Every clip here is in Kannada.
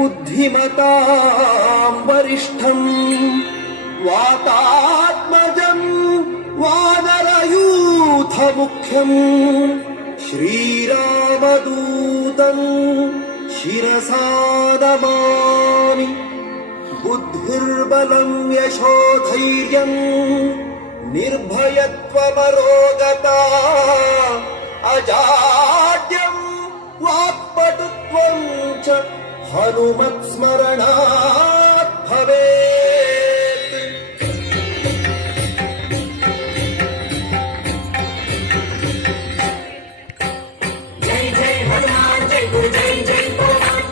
बुद्धिमतां वरिष्ठं वातात्मजं वानरयूथमुख्यं श्रीरामदूतं शिरसा नमामि। बुद्धिर्बलं यशोधैर्यं निर्भयत्वमरोगता अजाड्यं वाक्पटुत्वं च हनुमत्स्मरणात् भवेत्। जय जय हनुमान जय गुरु जय जय हनुमान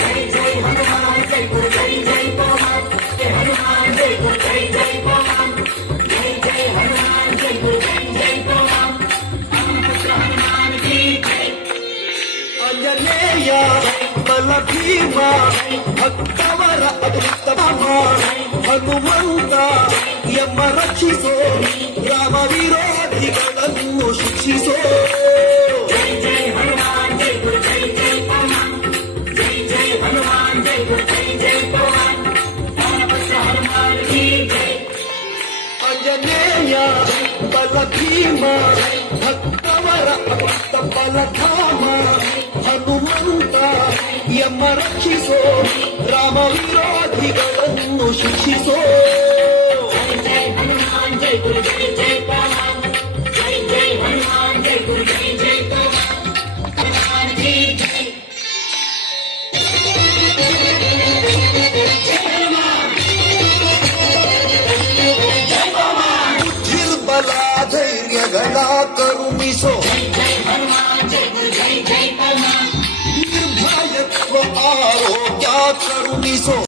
जय जय हनुमान जय गुरु जय जय हनुमान जय हनुमान जय गुरु जय जय हनुमान जय जय हनुमान जय गुरु जय जय हनुमान हनुमान की जय। अंजनेय बल भीमा भक्तवर अद्भुतमा ಹನುಮಂತ ಎಮ್ಮ ರಕ್ಷಿಸೋ ರಾಮ ವಿರೋಧಿಗಳನ್ನು ಶಿಕ್ಷಿಸೋ। जय जय हनुमान जय गुरु जय जय हनुमान जय जय हनुमान जय गुरु जय जय हनुमान हनुमान की जय। अंजनेय बल ಭೀಮ ಭಕ್ತವರ ಅದ್ಭುತ ಬಲಧಾಮ ಹನುಮಂತ ಎಮ್ಮ ರಕ್ಷಿಸೋ ರಾಮ ವಿರೋಧಿಗಳನ್ನು ಶಿಕ್ಷಿಸೋ। जय जय हनुमान जय गुरु जय जय हनुमान जय जय हनुमान जय गुरु जय जय हनुमान हनुमान की जय। जय हनुमान जय हनुमान ಬುದ್ಧಿರ್ಬಲ ಧೈರ್ಯಗಳ ಕರುಣಿಸೋ जय जय हनुमान जय गुरु जय जय हनुमान ನಿರ್ಭಯತ್ವ ಆರೋಗ್ಯ ಕರುಣಿಸೋ।